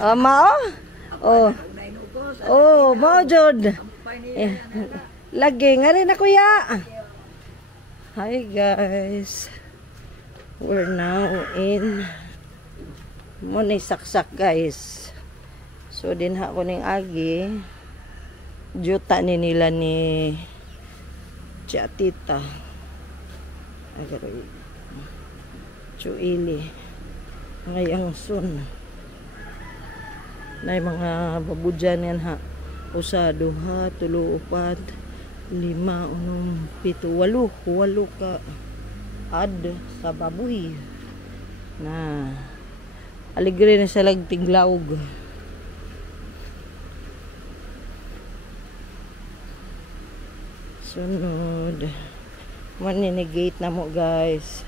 Mao? Oh. Oh, mao jud. Lagi nga rin na kuya. Hi guys. We're now in Munay Saksak guys. So din ha ko ning agi. Juta ni nila ni Chatita. Agaroy. Chuili. Ngayang sun. Na mga babudyan yan ha. Usa, duha, tulo, upat, 5, 6, 7, 8 ka ad sa baboy na aligre na sa lagtinglaog. Sunod maninigate na mo guys.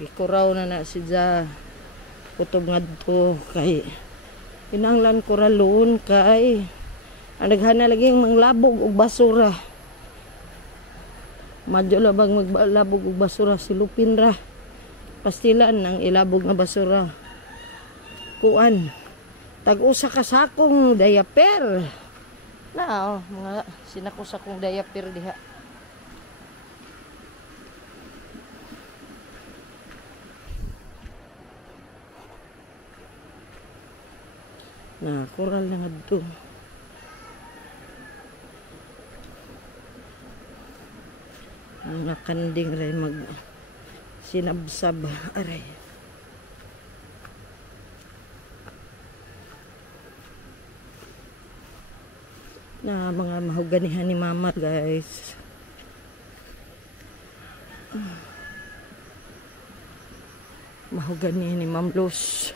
Ikuraw na siya kutob nga dito kay pinanglan koralon kay ang naghana lagi manglabog og basura. Madyo labang maglabog og basura si Lupin ra. Pastilan ang ilabog nga basura. Kuan. Tag-usa ka sakong diaper. Na mga sinako-sakong diaper diha. Na koral na nga dito. Mga kanding rin mag sinabsab aray. Na mga mahuganihan ni mama guys. Mahuganihan ni Ma'am Luz.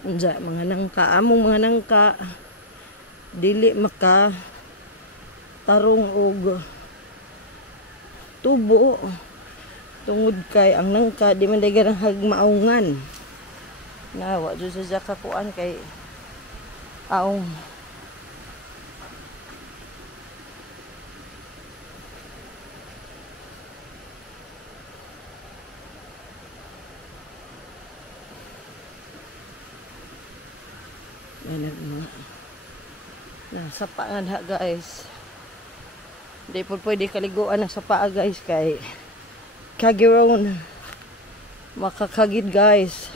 Anja mga nangka, among mga nangka dili maka tarong og tubo tungod kay ang nangka di man dagan hagmaungan na wa jud sa kakuan kay aong na sapaan ha guys. Hindi po pwede kaliguan ng sapa guys kay kagiron makakagid guys.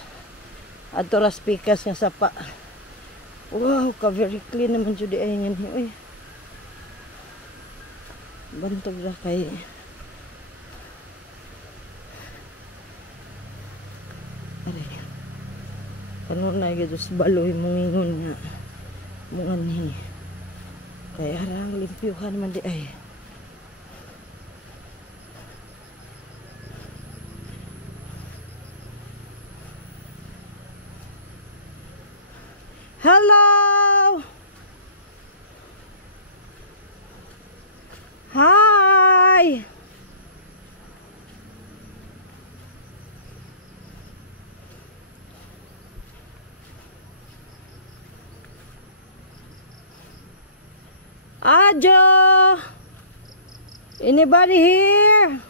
Ato ra spikas nga sapa. Wow, ka very clean naman jud ay yan. Uy. Bantog ra kay aray. Kanunay gid sa baloy mongingon nga. Mungan ni. Kaya harang limpyuhan man di ay. Hello! Hi! Ajo! Anybody here?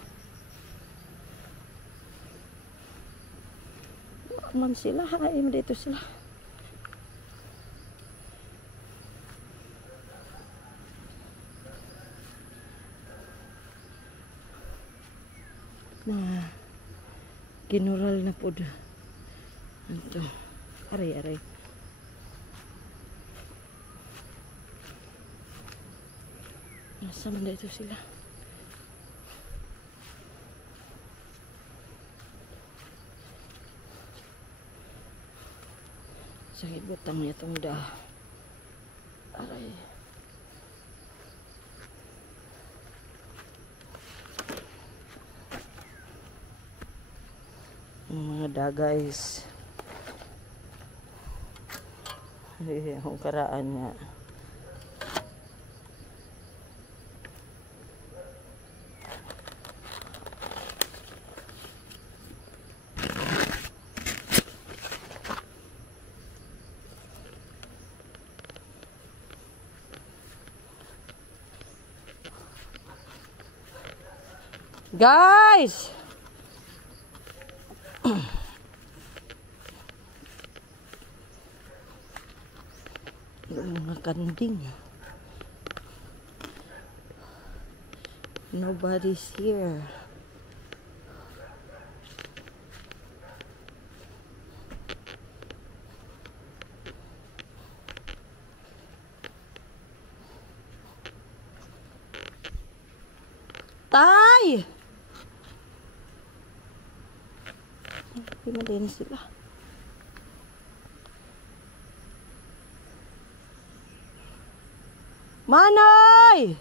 Man sila, haim dito sila. Nah, ginural na po. Ito. Aray. Nasa man dito sila. Sakit butang niya itong da. Aray. Mga da guys. Ang karaan niya. Guys! Yung mga kanding. Nobody's here. Tay! Pinadayin sila. Manay!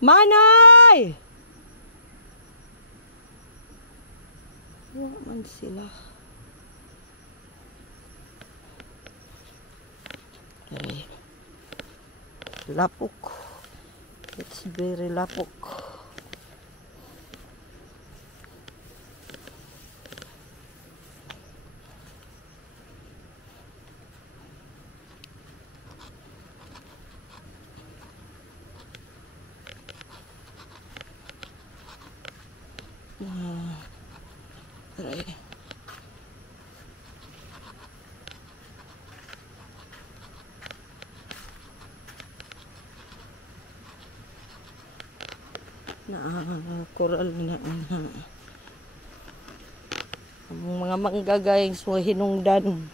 Manay! Wala man sila. Okay. Lapok. It's very lapok. Right. Koral na ang mga manggagayang so hinungdan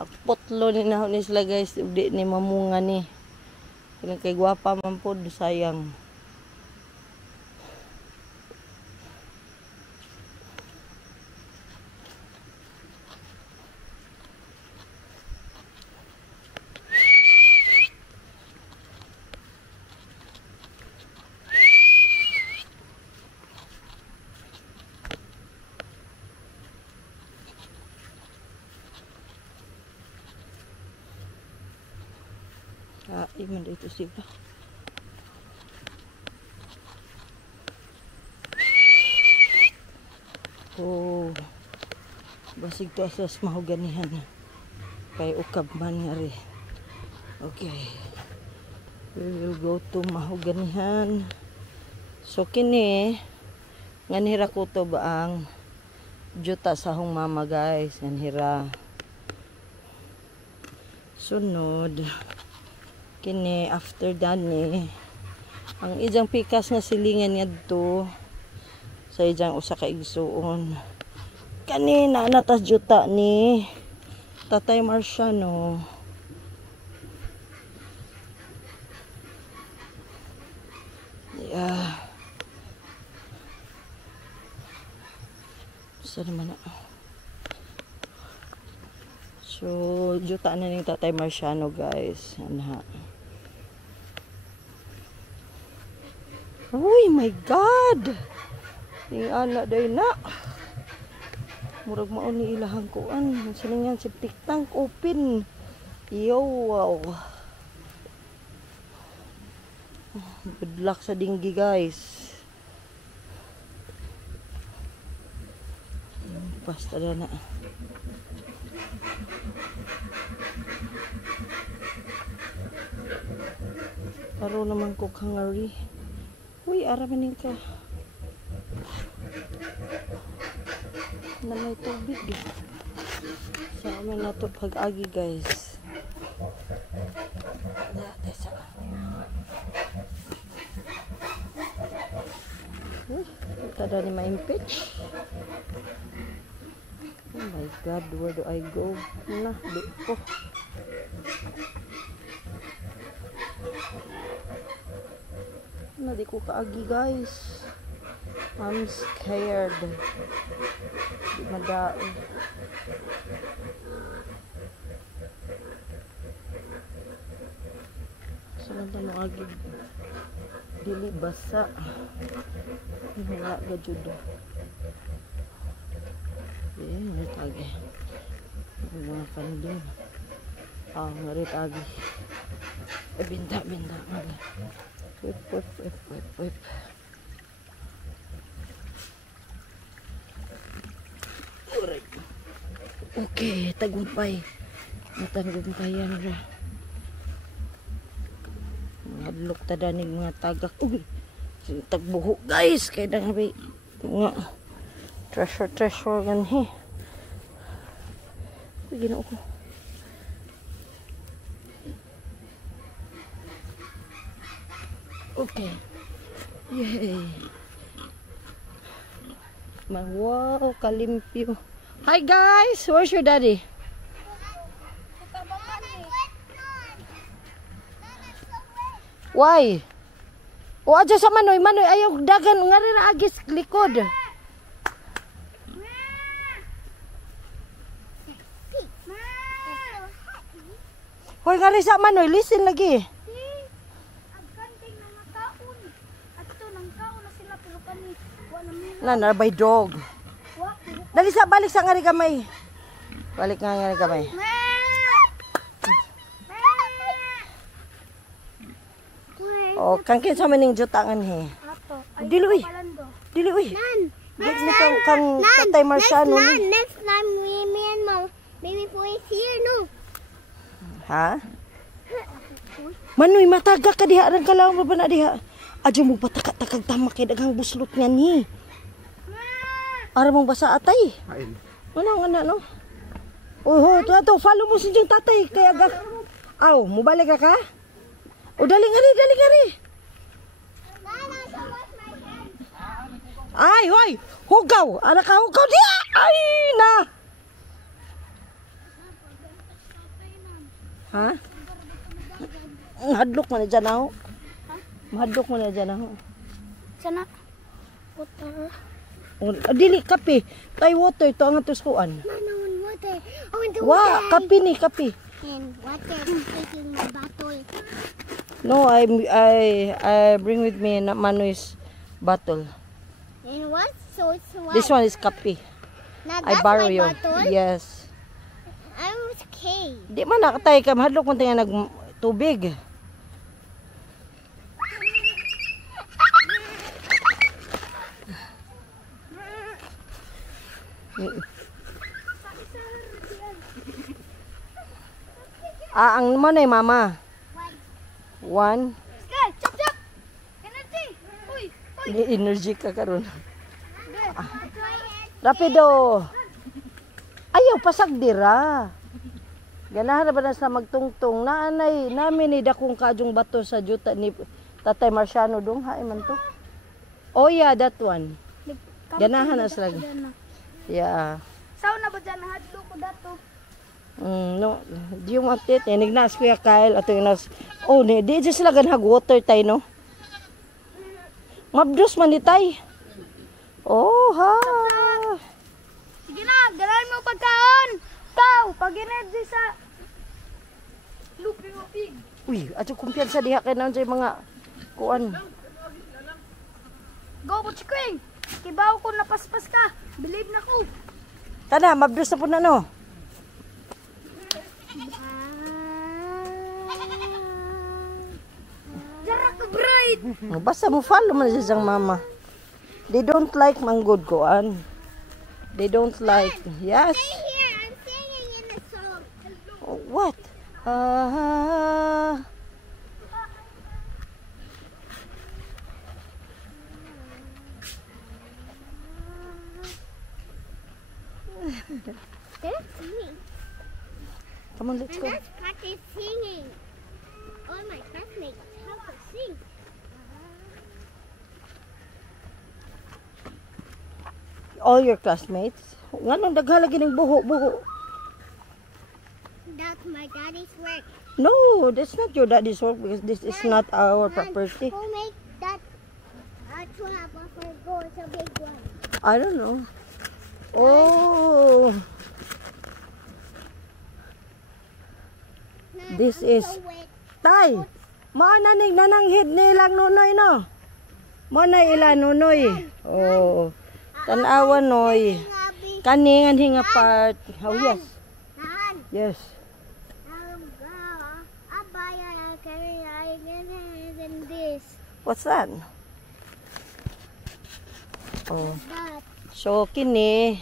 akpotlo ni nahon ni sila guys di ni mamunga ni kay gwapa man pod sayang. Iman dito sila. Oh, basig to asas mahuganihan kay ukab man nga rin. Okay, we will go to mahuganihan. So kini nganhira ko to ba ang juta sa hong mama guys, nganhira. Sunod kini after dani ang ijang pikas nga silingan niya to sa ijang usa ka igsuon kanina natas juta ni Tatay Marciano. Yeah, sa naman na. So juta na ni Tatay Marciano guys. Anha. Uy, my God! Yung anak day na. Murag maon ni ilahang kuan. Siningan si Tiktang open. Yo, wow. Good luck sa dinggi guys. Basta na. Paro naman ko kangari. Uy, aramanin ka. Na may tubig. Sa amin na ito pag-agi guys. Dati sa tada ni ma-impeach. Oh my God, where do I go? Na, di ko. Di ko kaagi guys. I'm scared. Di madaon. Saan na mo agi? Dili basa. Wala ka jud. Ngarit agi. Mga kanding. Ngarit agi. Binta. Wip. Alright. Okay, tagumpay. Tagumpayan ra. Hadlok tada ning mga tagak. Uy, tagbuho guys. Kaya na nga treasure ganhi. Uy, ginoo ko. Okay. Yay. Wow, kalimpyo. Hi guys, where's your daddy? Why? O adya sa Manoy, ayaw dagan nga rin agis likod. Hoy nga rin sa Manoy, listen lagi. Na by dog. Dali sa balik sa ngari kamay. Balik nga ngari kamay. Oh, kangkin sa maning jutangan he. Dili uy. Dili uy. Dili ni kang Tatay Marciano. Next time me and mom maybe play here no. Ha? Manoy mataga ka diha ran ka lang ba na diha. Adyo mo patakak-takag tama kay daghang buslot nga ni. Ara mong basa atay. Ano no? Oh, to follow mo si jing tatay kay aga. Aw, mo balik ka? O dali ngari. Ay, hoy, hugaw. Ana ka hugaw dia. Ay na. Ha? Hadlok mo na dyan ako. Mahadlok mo na dyan ako. Sana water. Dili, kape. Tay water, ito ang atuskuan. Mano, water. I want to Wa, kape ni, kape. And water is taking my bottle. No, I bring with me Manoy's bottle. And what? So it's what? This one is kape. Now I that's borrow my you. bottle? Yes. I'm okay. Di man nakatay ka, mahadlok mo tayo nagtubig. Ang Manoy, mama. One. Chop, chop. Energy. Uy. Energy ka karon. Rapido. Ayaw pasag dira. Ganahan na ba na sa magtungtong naanay namin ni dakong kajong bato sa juta ni Tatay Marciano dong hae man to. Oh yeah, that one. Ganahan na sila. Yeah. Sao na ba dyan? Hadlo ko dato. No, do you want it? Nignas Kuya Kyle ato inas. Oh, di just sila ganhag water tay no. Mabdus man ni tay. Oh, ha. Sige na, ganahan mo pagkaon. Kau, pag-energy sa looping of pig. Uy, ato kumpiyansa diha kay naon say mga kuan. Go, Butchikwing. Kibaw ko napaspas ka. Believe na ko. Kana, mabdus na po na no. Jarak ka, bright. Basta mo follow man siya sang mama. They don't like manggod kuan. They don't like. Yes. Here, I'm singing in a song. What? They're singing. Come on, let's And go. that's practice singing. All my classmates how to sing. All your classmates. Nganong daghalagi ning buho. That's my daddy's work. No, that's not your daddy's work because this is not our property. Who made that trap of a goal? It's a big one. I don't know. Oh, Nah, This I'm is- so wet. tay. Mao na ning nananghid nilang nunoy no. Mo na ila nunoy. Oh. Tan-awa noy. Ngabi. Kaningan hinga part. Oh yes. Nan. Yes. Abaya than this. What's that? Oh. That. So kini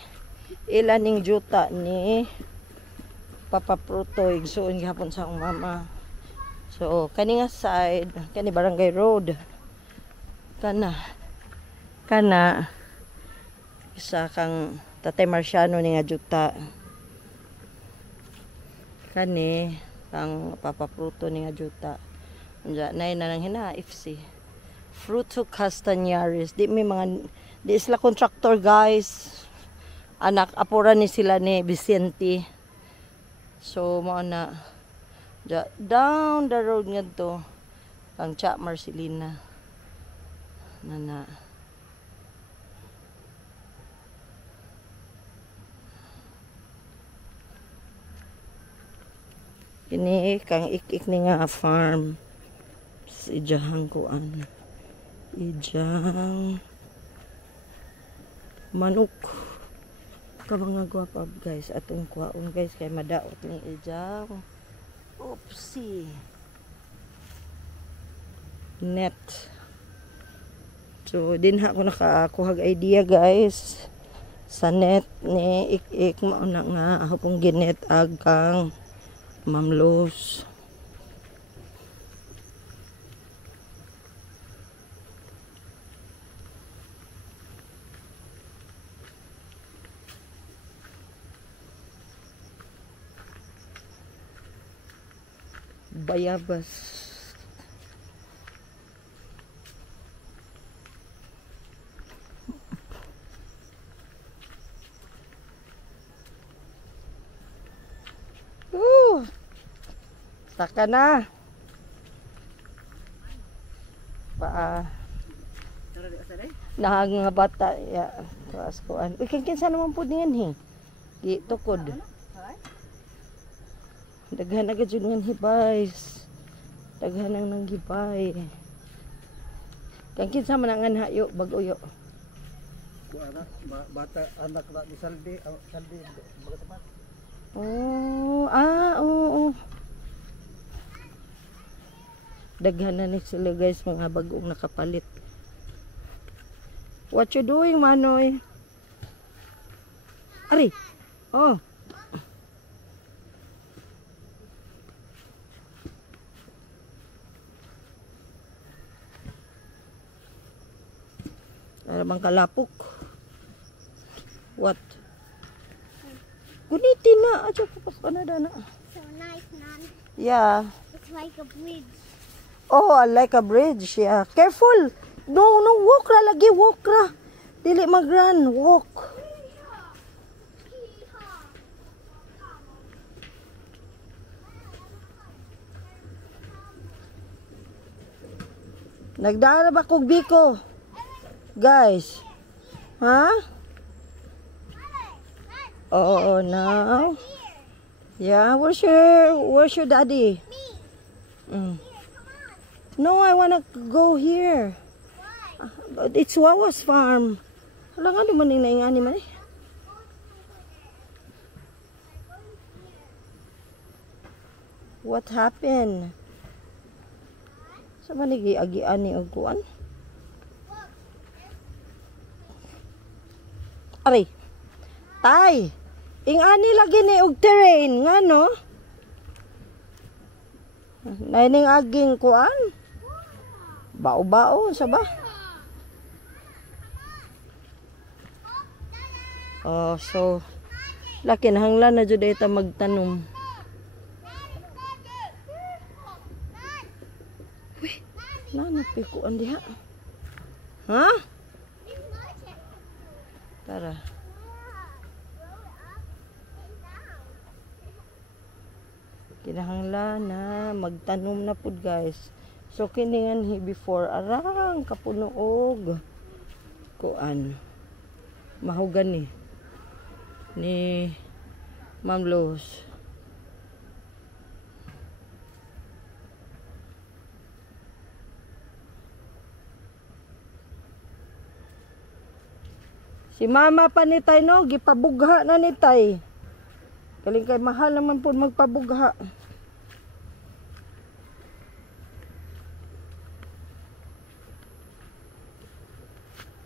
ilan ning juta ni Papa Prutoy igsuon gihapon sa akong mama. So kani nga side, kani barangay road. Kana isa kang Tatay Marciano ni nga juta. Kani kang Papa Fruto ni nga juta. Unja nay na nang hina FC. Fruto Castañares. Di sila contractor guys. Anak apura ni sila ni Vicente. So mo na down the road nga to ang Cha Marcelina. Nana. Ini kang ik-ik ni nga farm. Ijahang kuan. Ijang manok. Ka mga gwapa guys. Atong kuaon guys kay madaot ni ijang. Oopsie. Net. So din ako nakakuhag idea guys. Sa net ni ik-ik mao na nga hapong ginet agang mamlos. Bayabas. Saka na. Nahag nga bata. Ya, tuas kuan. Uy, kinsa naman po niyan he. Di tukod. Daghan agad yun ng hibay. Daghan ang hibay. Kinsa man ang hayo, bag-uyo. Bata, anak na ni Saldi. Saldi, baga pa. Oh, oo. Daghan na ni sila guys, mga bagong nakapalit. What you doing, Manoy? Ari. Oh. Ano bang kalapok? What? Gunitin na. Acho ko pa na dana. So nice, Nan. Yeah. It's like a bridge. Oh, like a bridge. Yeah. Careful. No, walk ra lagi, walk ra. Dili mag-run, walk. Nagdaan na ba kog biko? Guys. Ha? Oh, now. Yeah, where's your daddy? Mm. No, I wanna go here. It's Wawa's farm. Wala nga naman yung naingani man eh. What happened? Sa manigi-agian ni Ogkuan? Aray. Tay. Ingani lagi ni og terrain nga no? Naining aging kuan? Bao-bao sa ba? Oh, so laki na hanglan na jud ita magtanom. Uy, nanapikuan diha. Ha? Tara. Kinahanglan na magtanom na pud guys. So kiningan hi before arang kapunuog kuan mahugan ni Ma'am Los. Si mama pa ni tay no, gipabugha na ni tay. Kaling kay mahal naman po magpabugha.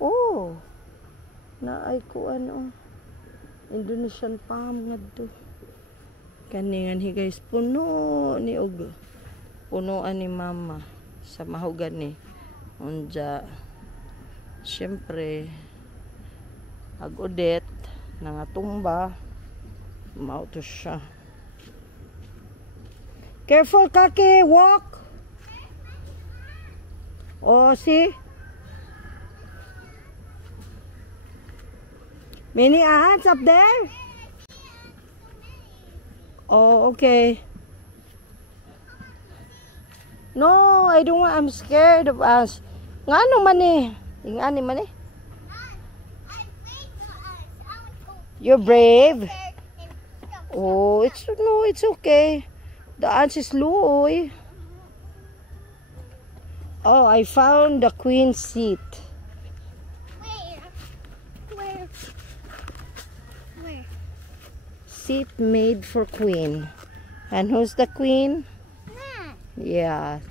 Oh. Naay ko ano. Indonesian palm nga to. Kaningan hi guys puno ni og punuan ni mama sa mahogany. Unja, syempre, ag-udet, nangatumba, mauto siya. Careful, Kaki, walk! Oh, see? Many ants up there? Oh, okay. No, I don't want. I'm scared of ants. Nga ano man eh? Ingani man eh? You're brave? Oh, it's okay. The ants is luoy. Oh, I found the queen's seat. Where? Seat made for queen. And who's the queen? Nah. Yeah.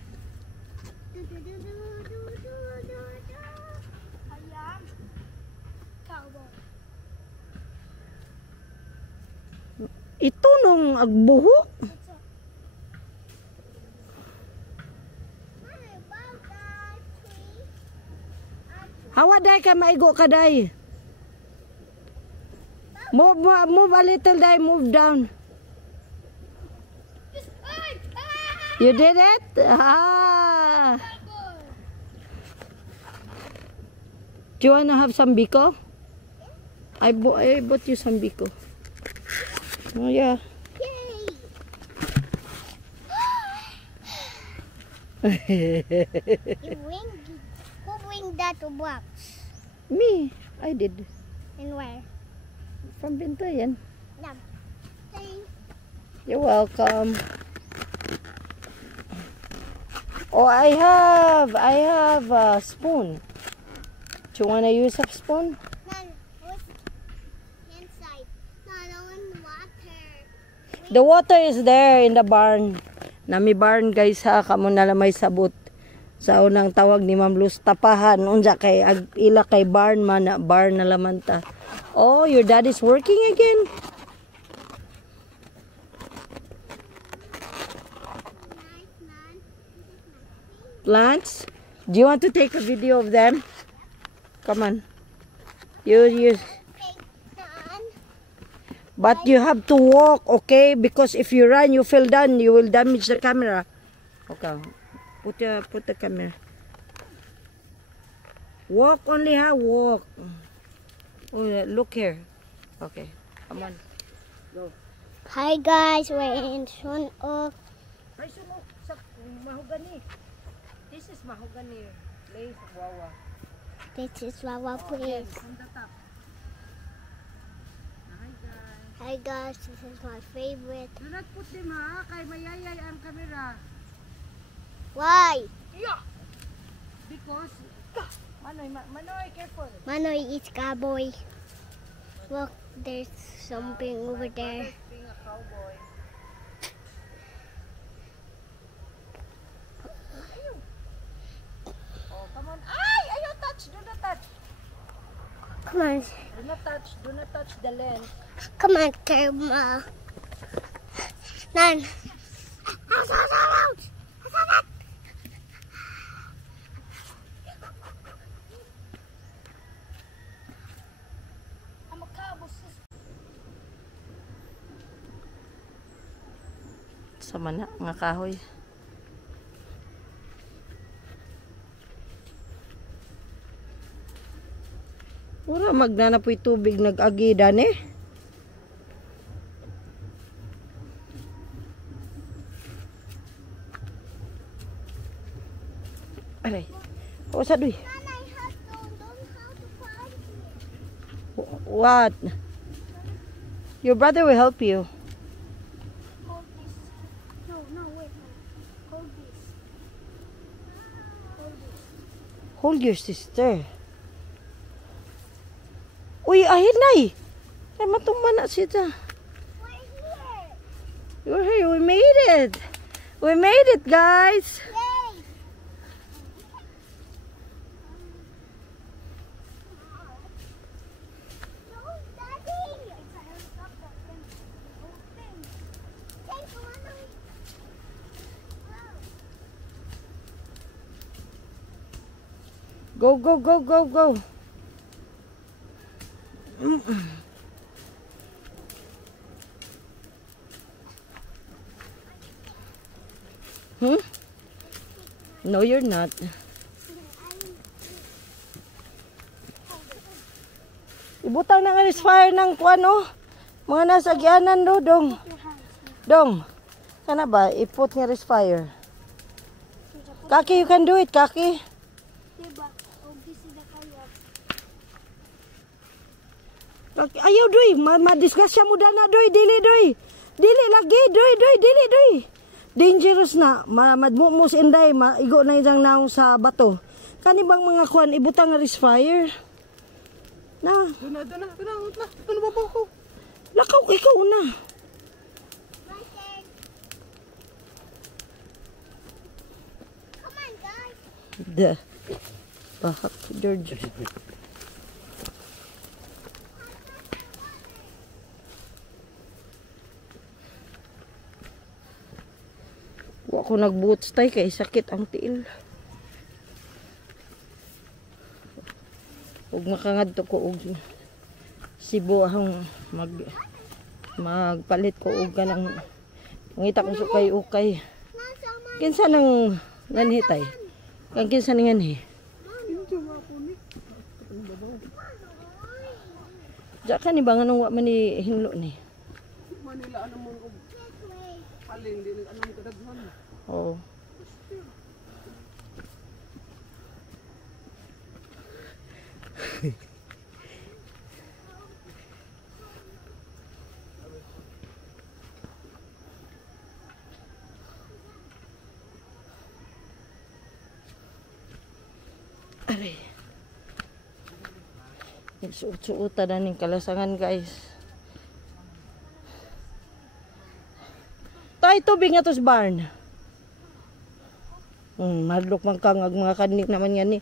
Ayan. Cowboy. Ito nung agbuho. Hawa day ka maigo ka day. Move a little day, move down. You did it? Ah. Do you wanna have some biko? I bought you some biko. Oh yeah. Who winged that box? Me, I did. And where? From Bintayan. Yum. Thanks. You're welcome. Oh, I have a spoon. Do you wanna use a spoon? None. What's inside? No, I don't want water. The water is there in the barn. Nami barn guys ha, kamo na lamay sabot. Sa unang tawag ni Ma'am Luz, tapahan unja kay ila kay barn man na barn na laman ta. Oh, your dad is working again. Plants? Do you want to take a video of them? Come on. You But you have to walk, okay? Because if you run, you fell down, you will damage the camera. Okay. Put the camera. Walk only, ha? Walk. Oh, look here. Okay. Come on. Go. Hi guys, we're in Sun Ok. Ay, sumo. Sa mahogany. This is mahogany place, Wawa. This is Wawa Place. On the top. Hi, guys. Hi guys, this is my favorite. Do not put them, ha? Kay mayayay ang camera. Why? Yeah. Because, Manoy, careful. Manoy is cowboy. Look, there's something over there. Being a cowboy. Oh, come on. Ay! Ayaw touch! Do not touch! Come on, Do not touch! Do not touch the lens. come on, camera. Nan. I'm a cowboy. Sama na, nga kahoy. Pura magnanapoy tubig nag-agidan eh. Aray. O sa duy. What? Your brother will help you. Hold this. No, wait. Hold this. Hold this. Hold your sister. Uy, ahid na eh. Ay, matumba na siya. We're here. You're here. We made it. We made it, guys. Yay. No, Daddy. It's a helicopter. Thanks, Manoy. Go, go, go, go, go. Hmm? No, you're not. Ibutang na nga fire ng kuano. Mga nasa agyanan do, dong. Dong. Kana ba? Iput nga fire. Kaki, you can do it, Kaki. Diba? Oh, this is the kayak. Kaki, ayaw, doy. Madisgrasya mo na, doy. Dili, doy. Dili lagi, doy, doy, dili, doy. Dangerous na. Madmumus inday. Maigo na isang naong sa bato. Kani bang mga kuan, ibutang nga fire? Na. Doon na. Ano ba ko? Lakaw, ikaw na. My turn. Come on, guys. Bahak, George. Wa ko nag-boots tay kay sakit ang tiil. Ug makangadto ko og Cebu ang magpalit ko og kanang ngita ko ukay. Kinsa nang nganhitay? Kang kinsa ning nganhi? Ja ka ni ba nganong wa man ni hinlo ni? Manila ano mo og alin dili anong kadaghan. Oh. Aray. Nagsuot-suota na ning kalasangan, guys. Tay tubig nga tos barn. Madlok man kang mga kanik naman yan ni.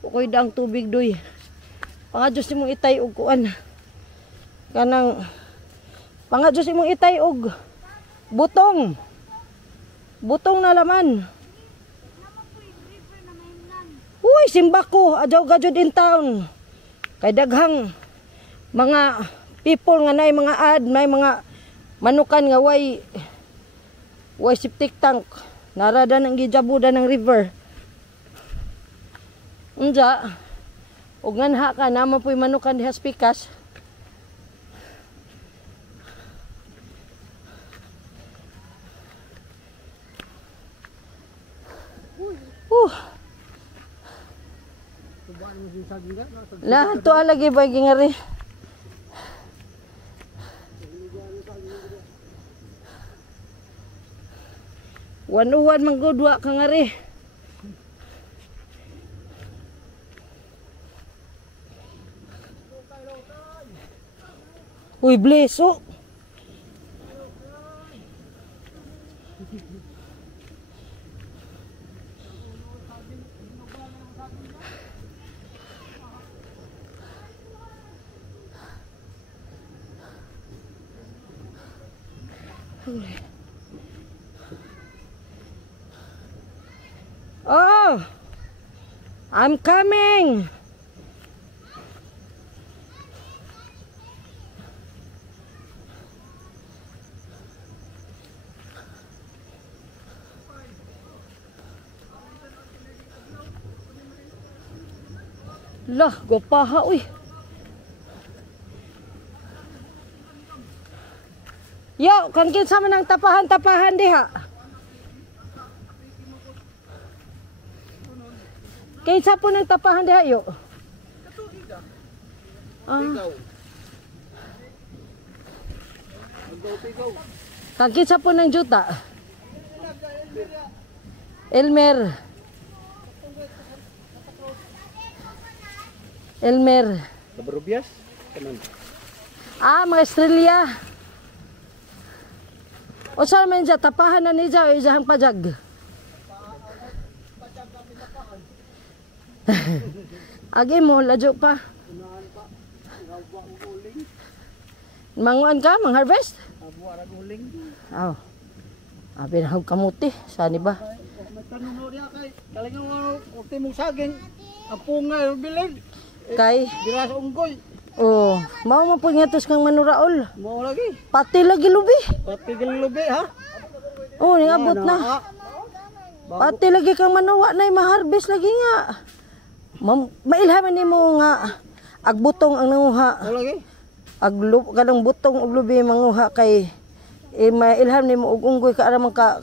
Ukoy daang tubig doy. Pangadjos imong itay og kuan. Kanang pangadjos imong itay og butong. Butong na laman. Uy, simbako, adyaw gajud in town. Kay daghang mga people nga nay mga ad, may mga manukan nga way septic tank. Narada ng gijabuda ng river. Unja, ug nganha ka naman po'y manukan diha sa pikas. Lah, to lagi ba gingari? Wanuwan manggudwa ka ngari. Uy, bleso. Oh, I'm coming. Lah, gopaha uy. Yo, kang kinsa man ang tapahan diha. Kinsa po nang tapahan diha yo? Kang kinsa po nang juta? Elmer. Kabrubyas? Kaman. Mga Australia. O saan man dyan, tapahan na niya o ijahang pajag. Agi mo, ladyo pa. Manguan ka, mang-harvest? Abuara guling. Aw. Pinahog kamuti, saan ba? tanong mo diya kay kalingan mo ukti mong saging. Ang pungay bilin. Kay Dira sa unggoy. oh, mao man pud ngatos kang manuraol. Mo lagi. Pati lagi lubi. Patigil lubi ha. Oh, ningabot na. Pati lagi kang manuwa na ma-harvest lagi nga. Mailhaman nimo nga agbutong ang nanguha. Mo lagi. Kanang butong og lubi manguha kay mailham nimo og unggoy ka aram ka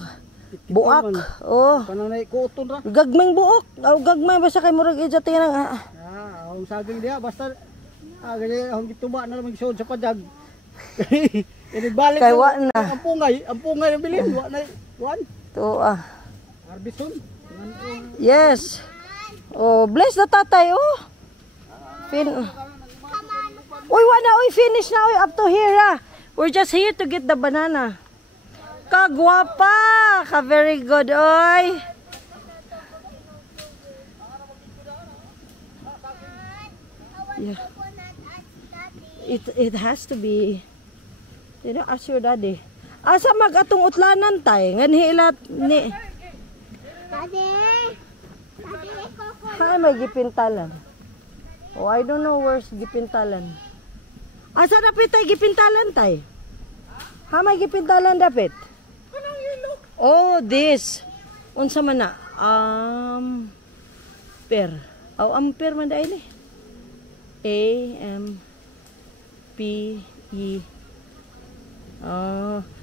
buak. Oh, Kanang kuoton ra. gagmay buok. Aw gagmay basta kay murag ija tinang Ang saging diha basta gani ang gituba na lang sa padyag. Ini balik Kay wa na. Ang pungay ng bilin wa na wan. to Arbison. Yes. Oh, bless the tatay oh. Uy, wala, uy, finish na, uy, up to here, ah. We're just here to get the banana. Kagwapa! Ka very good, oy. Yeah. It has to be. You know, ask your daddy. Asa mag-atong utlanan tay? Nganhi ilat ni. Daddy, Coco. Hay may gipintalan. Oh, I don't know where's gipintalan. Asa dapit tay gipintalan tay? Ha may gipintalan dapit? Oh, this. Unsa man na? Per. Aw ampere man dai ni. A-M-P-E.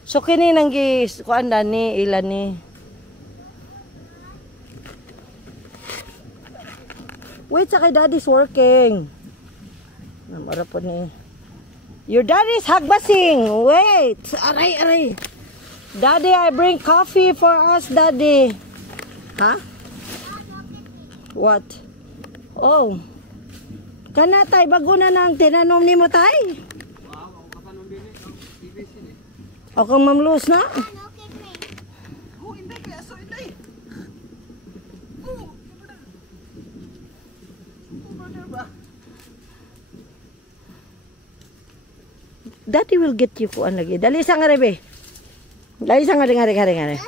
So kini nang gi kuan dani ilan ni. Wait, sa kay daddy's working. Namara po ni. Your daddy's hagbasing. Wait. Aray. Daddy, I bring coffee for us, daddy. Huh? What? Oh. Kana tay, bago na nang tinanom ni mo tay. O kang mamlus na? Daddy will get you kuan lagi. Dali sa nga rebe. Dali sa nga ngari.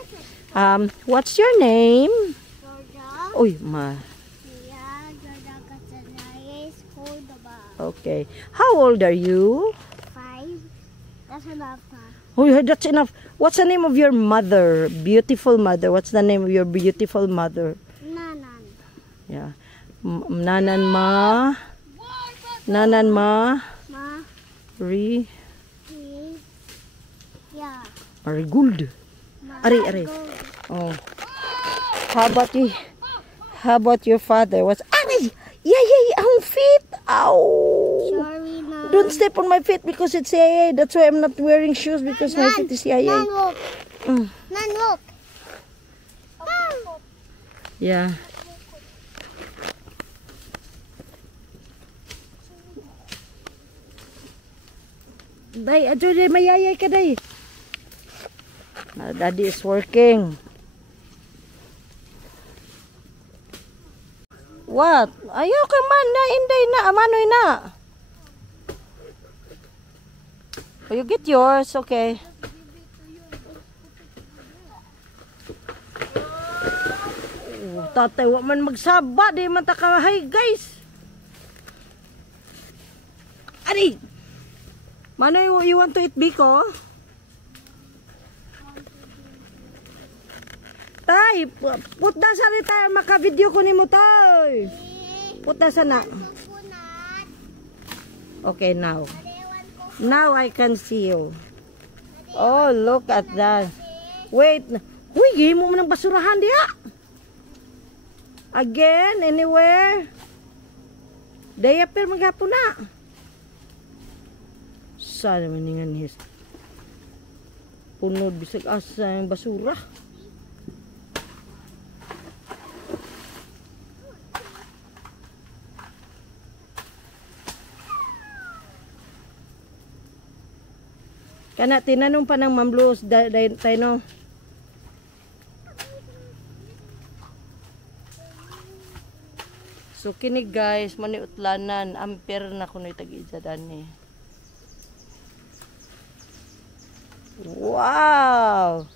What's your name? Georgia. Uy, ma. Yeah, Georgia Catanayes Cordoba. Okay. How old are you? 5. That's enough time. Uy, that's enough. What's the name of your mother? Beautiful mother. What's the name of your beautiful mother? Nanan. Yeah. Nanan ma. Nanan ma. Ma. Ri. Yeah. Ari gold. Ma. Ari. Oh. How about your father? What's Ari? Yeah, ang feet. Ow. Sorry, Nan. Don't step on my feet because it's yay. That's why I'm not wearing shoes because my feet is yay. Nan, look. Mm. Nan, look. Yeah. Day, ato day mayayay ka day. Daddy is working. What? Ayaw ka man na inday na amanoy na. Oh, you get yours, okay. Oh, tatay, wa man magsaba, di man takahay, guys. Ari! Mano you want to eat biko? Tay, putda sa rin tayo, maka-video ko ni mo tay. Putda sa na. Coconut. Okay, now. Ewan ko. Now I can see you. Oh, look at that. Wait. Uy, gihim mo ng basurahan diya. Again, anywhere. Diaper maghapon na. Sana maningan his. Punod bisag asa yung basura. Kana tinanong pa ng Ma'am Luz tayo no. So kini guys, mani utlanan, ampere na kuno tag-ija dani. Wow.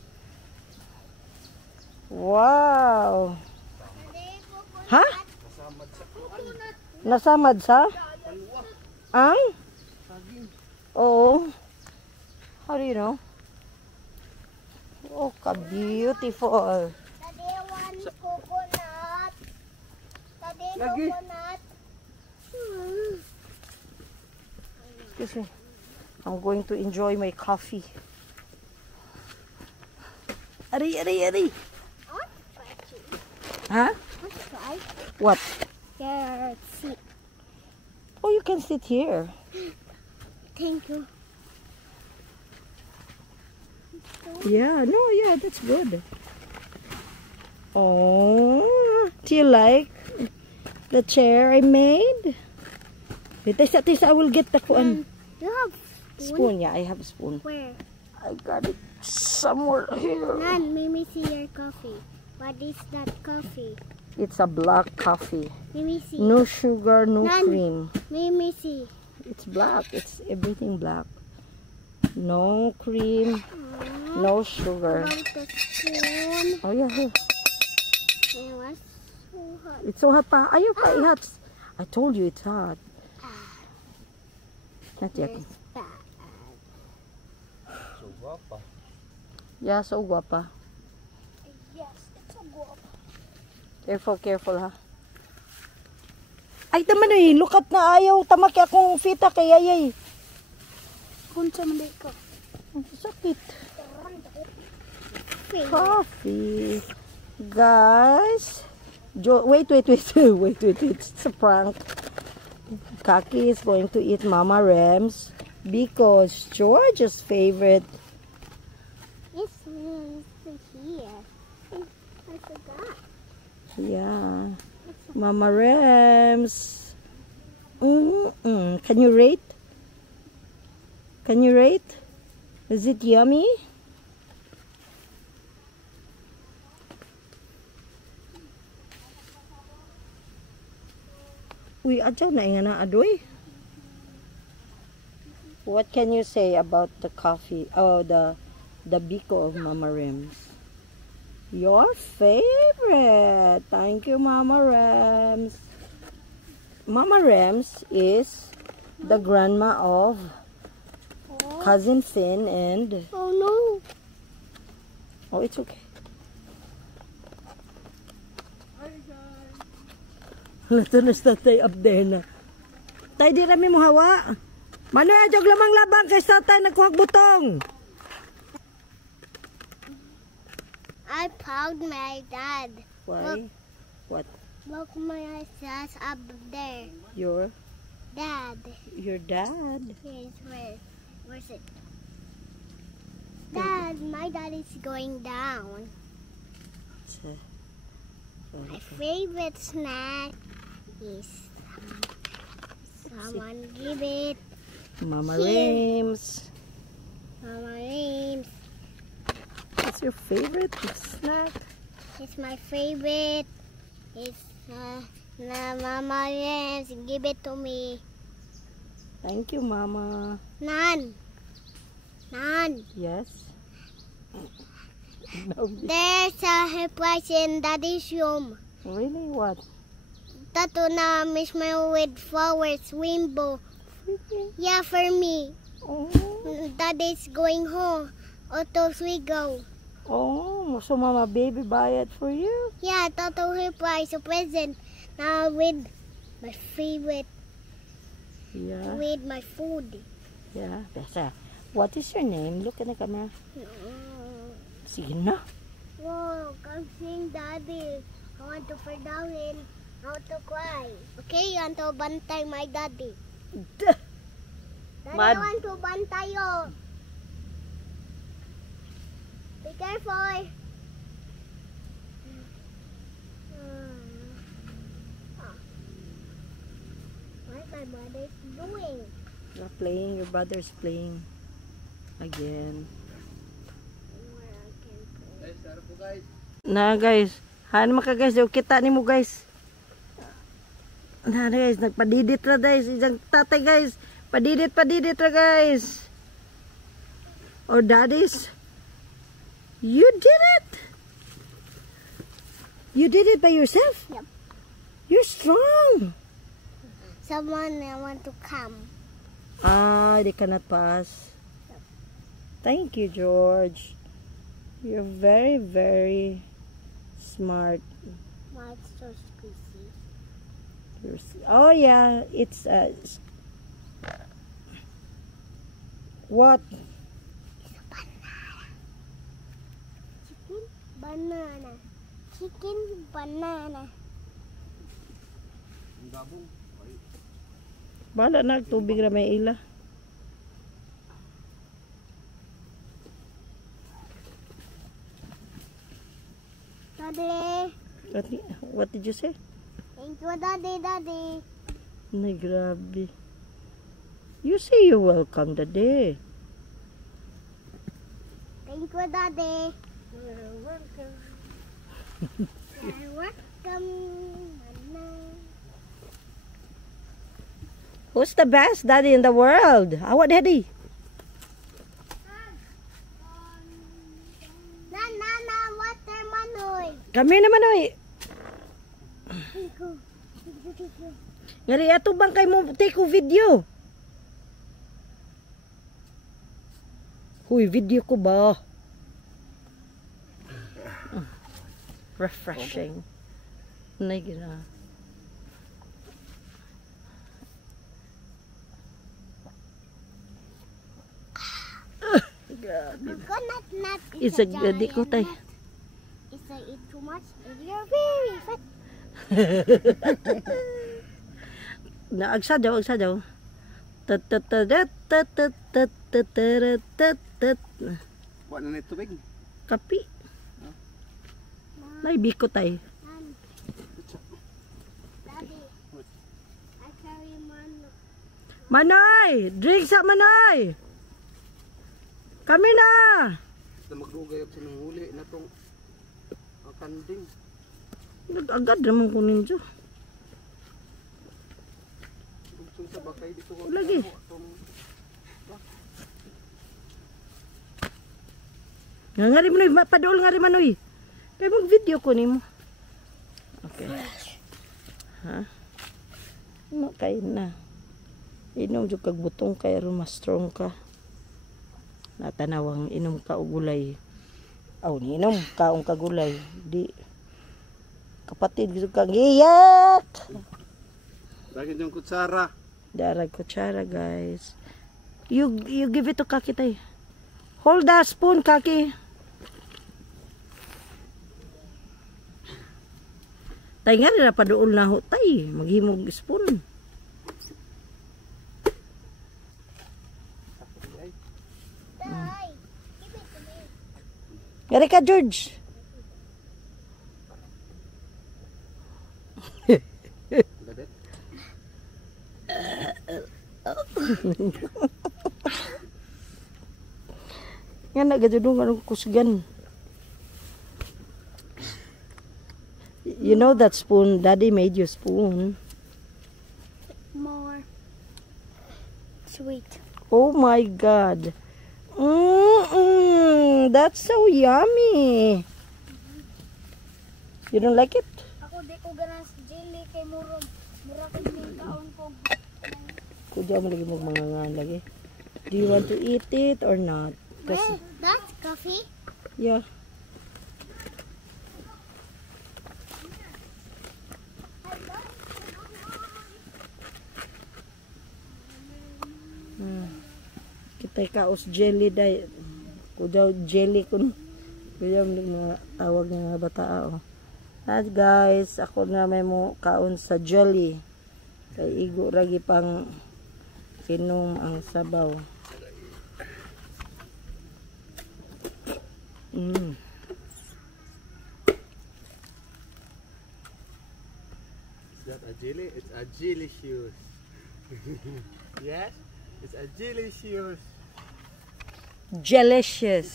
Wow. Daddy, coconut. Ha? Nasamad sa? Ang? Oo. How do you know? Oh, ka-beautiful. Daddy, one coconut. Daddy, Lagi. coconut. Excuse me. I'm going to enjoy my coffee. Ari, ari, ari. Huh? Let's try. What? Here, see. Oh, you can sit here. Thank you. Yeah, no, yeah, that's good. Oh, do you like the chair I made? Tisa, I will get the You have spoon. Yeah, I have a spoon. Where? I got it somewhere here. Nan, let me see your coffee. What is that coffee? It's a black coffee. Let me see. No sugar, no None. cream. Let me see. It's black. It's everything black. No cream, no sugar. About the spoon. Oh yeah, here. It was so hot. It's so hot pa. Ayaw pa ihat. I told you it's hot. Not yet. It's bad. Yeah, so guapa. Yes, it's a guap. Careful, careful ha. Ay, taman eh. Lukat na ayaw. Tamaki akong fita kay ayay. Kunsa man ko. Sakit. Coffee. Guys. Wait. wait. It's a prank. Kaki is going to eat Mama Rem's because George's favorite. It's here. I forgot. Yeah. Mama Rem's. Can you rate? Can you rate? Is it yummy? Uy, adyaw na nga na adoy. What can you say about the coffee? Oh, the biko of Mama Rem's. Your favorite. Thank you, Mama Rem's. Mama Rem's is the grandma of Cousin Finn and... Oh no. Oh, it's okay. Lato na sa tatay up there na. Tay, di rami mo hawa. Manoy, adyog lamang labang kay sa tatay nagkuhag butong. I found my dad. Why? What? Look, my dad's up there. Your Dad. dad? Here's where's it? Dad, my dad is going down. My favorite snack is someone give it. Mama Here. Rem's. Mama Reams. What's your favorite snack? It's my favorite. It's Mama Reams. Give it to me. Thank you, Mama. None. Yes. No. There's a surprise in Daddy's room. Really? What? Tattoo na marshmallow with flowers, rainbow. Yeah, for me. Oh. Daddy's going home. Autos we go. Oh, so Mama Baby buy it for you? Yeah, Tattoo surprise a present. Now with my favorite, Yeah. with my food. Yeah. Besa. What is your name? Look at the camera. Sige na. Whoa, come sing Daddy. I want to fall down and I want to cry. Okay, I want to bantay my daddy. Duh. Daddy, Mad. I want to bantay you. Be careful. What my mother is doing? You're playing. Your brother's playing again. Where I can play. Na guys. Han maka guys. Daw kita ni mo guys. Na guys. Nagpadidit ra guys. Isang tatay guys. Padidit ra guys. Or daddies. You did it. You did it by yourself? Yep. You're strong. Someone want to come. They cannot pass. Thank you, George. You're very, very smart. Why it's so squeezy? Oh yeah, it's what? Chicken banana. Chicken banana. Bala na tubig ra may ila. Daddy. What did you say? Thank you, Daddy, Daddy. Nay, grabe. You say you're welcome, Daddy. Thank you, Daddy. You're welcome. You're welcome. Mama. Who's the best daddy in the world? Our daddy. Nana, water manoy. Kami naman oy. Tiko. Ngari ato bang kay mo take ko video? Huy, video ko ba? Refreshing. Nay gina. Coconut nut It's a di ko tay. If I eat too much, you're very fat. Agsa daw. Tat tat tat tat tat tat tat tat tat tat. Wa na nito big. Kapi. Nay biko tay. Mom. Daddy, I carry mano. Manoy, drink sa Manoy. Kami na. Na magdugay sa nang huli na tong kanding. Nag-agad naman ko ninyo. Bugso sa bakay dito ko. Lagi. Nga rin Manoy, padool nga rin Manoy. Kaya mag-video ko nimo. Okay. Ha? Ano kayo na? Inom yung kagbutong kaya rin mas strong ka. Natanawang inom ka o gulay. Aw, inom ka o kagulay. Di. Kapatid gusto kang iyak. Lagi yung kutsara. Darag kutsara, guys. You give it to Kaki tay. Hold the spoon, Kaki. Tay nga rin na padool na ho tay. Maghimog spoon. Dai, give it to me. Gari ka, George. Dadet. Nga nagadudong anong kusgan. You know that spoon, Daddy made you spoon. More sweet. Oh my God. That's so yummy. You don't like it? Ako di ko ganas jelly kay murag ko din kaon ko. Kudya mo lagi magmangangan lagi. Do you want to eat it or not? Well, that's coffee. Yeah. Kita'y kaos jelly day. Kudya jelly kun. Kudya mo mga tawag ng mga bata. Oh. At guys, ako na may mo kaon sa jelly. Kay igo ragi pang inom ang sabaw. Mm. Is that a jelly? It's a delicious. Yes? It's a delicious. Delicious.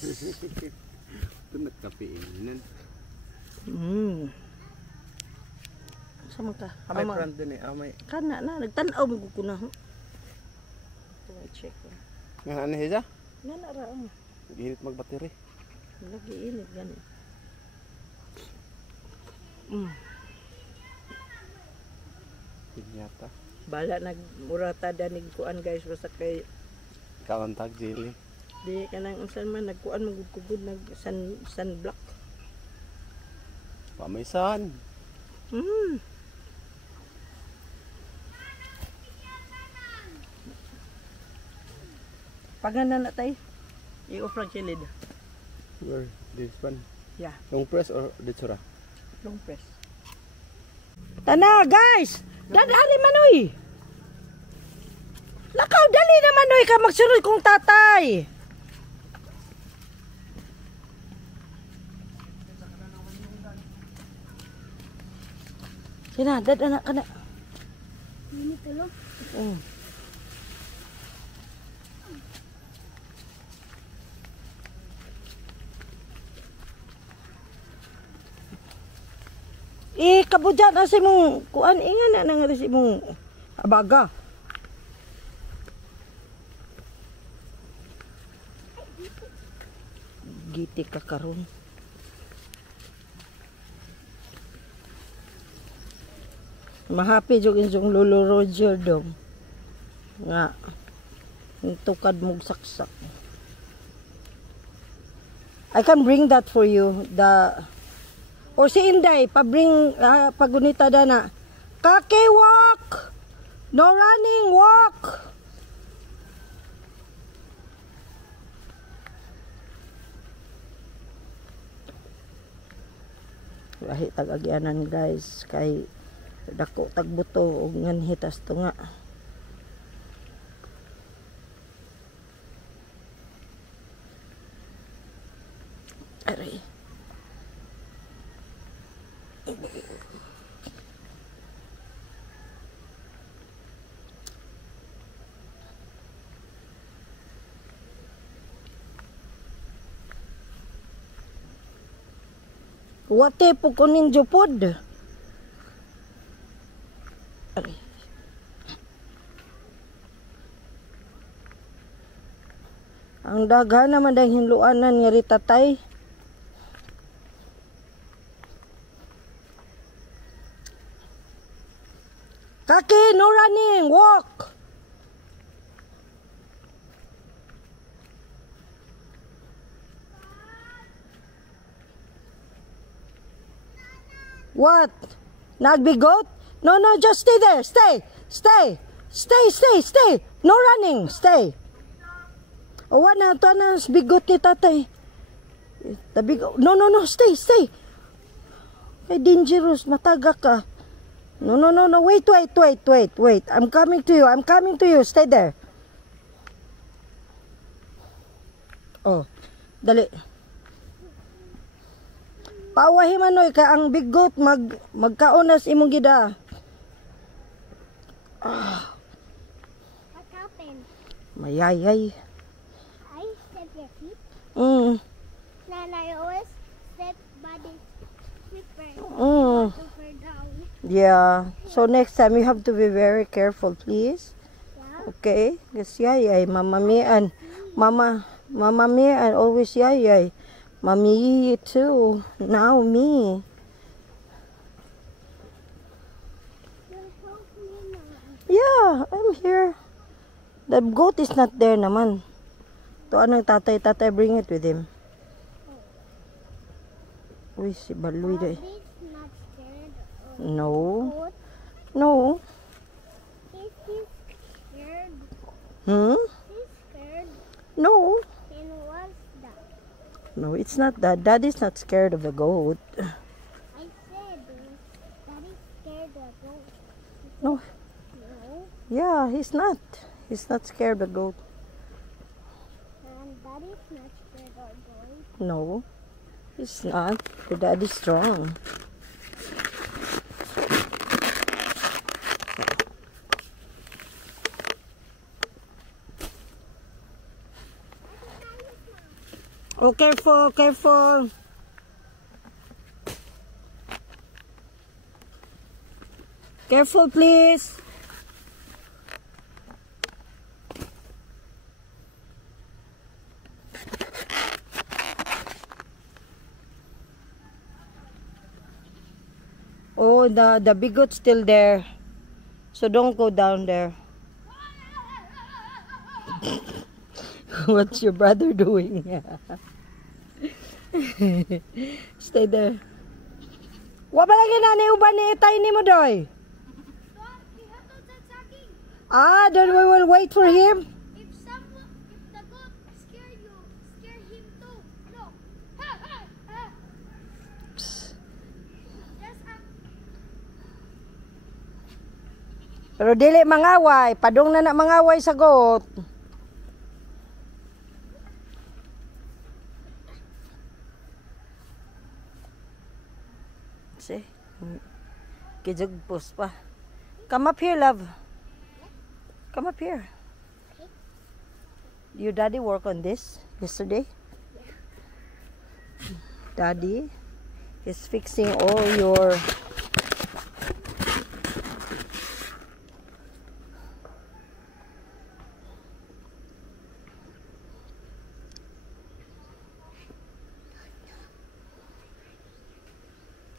Ito nagkapiinan. Sama ka? Amay front din eh. Amay. Kana na, nagtanaw mo ko na. Check ko. Nga ano siya? Nga na raang. Ginit magbateri. Lagi init gani. Mm. Pinyata. Bala nagmurata danig kuan guys basta kay Kauntag jelly. di ka nang unsan man nagkuan magugugod nag sunblock. Pamisan. Mm. Pagana na tay. I-off lang silid. Where? This one? Yeah, Long press or ditsura? long press. Tana guys! Dadali manoy! Lakaw, dali na manoy ka magsunod kong tatay! Sina, dad anak ka na. Ini tulog. Mm. Kabudyan na si mong kuan ingan na nga si mong abaga. Giti ka karon. Mahapi jud yung Lolo Roger dom. Nga tukad mong saksak. I can bring that for you. Or si Inday, pabring pagunita dana. Kake walk! No running, walk! Lahi tag-agyanan guys, kay dako tagbuto ug nganhitas to nga. Aray. Wate po kunin jupod. Ang daghan naman dahil hinluanan nga ritatay. Kaki, no running, walk. What? Nagbigot? No, just stay there. Stay. No running. Stay. O na, ito na, bigot ni tatay. No, stay. Ay, dangerous, mataga ka. No, wait. I'm coming to you. Stay there. Oh, dali. Pauwahi manoy ka ang bigot magkaunas imong gida. What happened? Mayayay. I step your feet. Mm. I always step body slipper. Mm. Over down. Yeah. So next time you have to be very careful, please. Yeah. Okay? Yes, yayay. Mama Mian. Mama Mian always yayay. Mommy too. Now me. You help me now. Yeah, I'm here. The goat is not there naman. To anong tatay bring it with him. Uy, si Baloy day. Daddy's not scared of No. goat. No. He's scared. Hmm? He's scared. No. And what's that? No, it's not that. Daddy's not scared of the goat. I said Daddy's scared of goat. No. No. Yeah, he's not. He's not scared of the goat. And Daddy's not scared of goat. No. He's not. Your daddy's strong. Oh, careful. Careful, please. Oh, the bigot's still there. So don't go down there. What's your brother doing? Stay there. Wa ba lagi na ni uban ni tiny mo doy? Ah, then we will wait for him. If the goat scare you, scare him too. No. Just Pero dili mangaway, padung na mangaway sa goat. See? Kijog post pa. Come up here, love. Come up here. Your daddy work on this yesterday? Daddy is fixing all your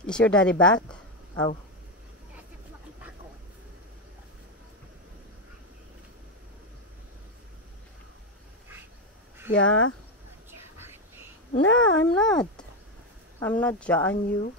Is your daddy back? Oh. Yeah? No, I'm not. I'm not judging you.